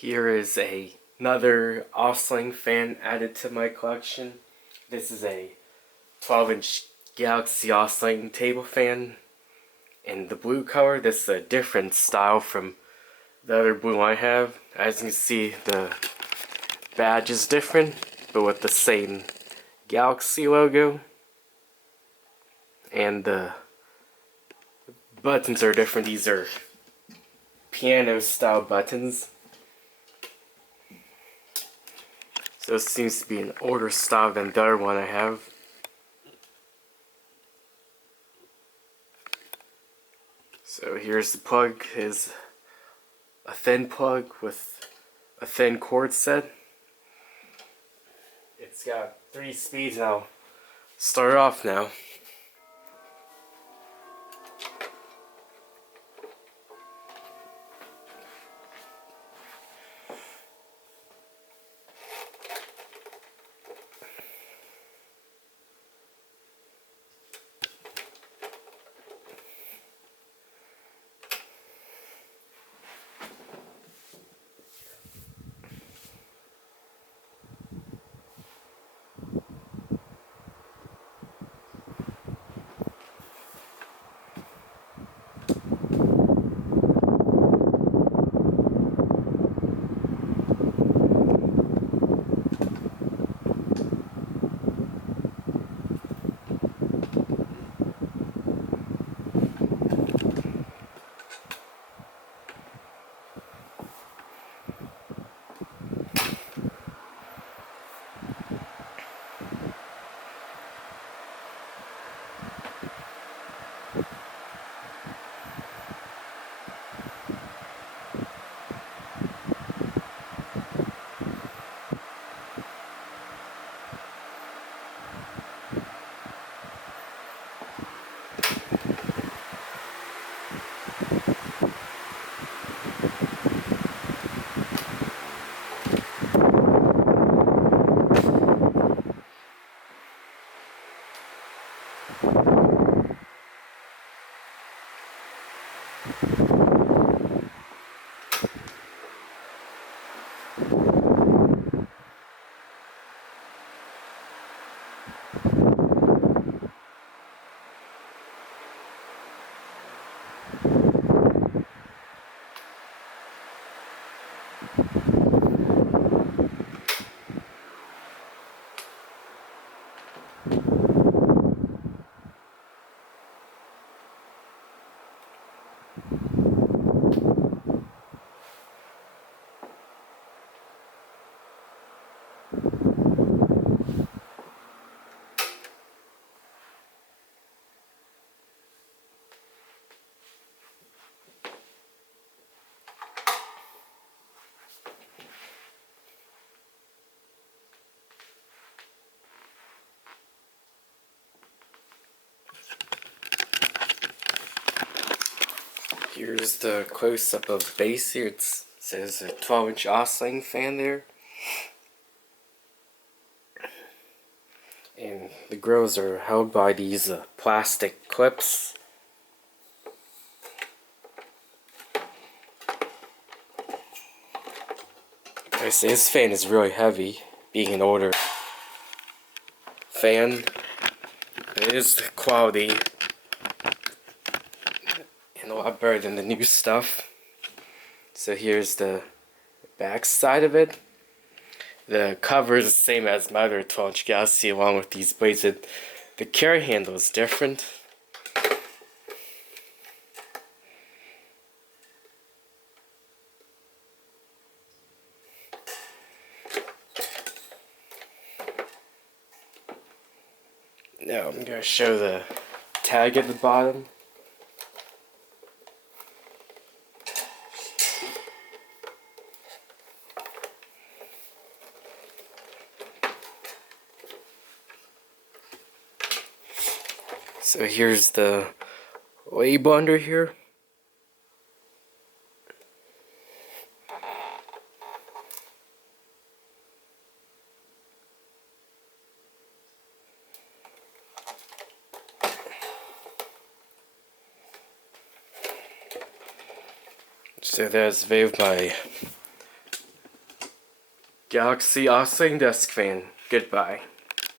Here is another oscillating fan added to my collection. This is a 12-inch Galaxy oscillating table fan in the blue color. This is a different style from the other blue I have. As you can see, the badge is different, but with the same Galaxy logo. And the buttons are different. These are piano style buttons. So it seems to be an older style than the other one I have. So here's the plug. Is a thin plug with a thin cord set. It's got 3 speeds, and I'll start off now. Here's the close-up of the base here. It says a 12-inch oscillating fan there. And the grills are held by these plastic clips. I say this fan is really heavy, being an older fan. It is quality and a lot better than the new stuff. So here's the back side of it. The cover is the same as my other 12-inch Galaxy along with these blades. The carry handle is different. Now I'm going to show the tag at the bottom. So here's the label under here. So that's a video of my Galaxy oscillating desk fan. Goodbye.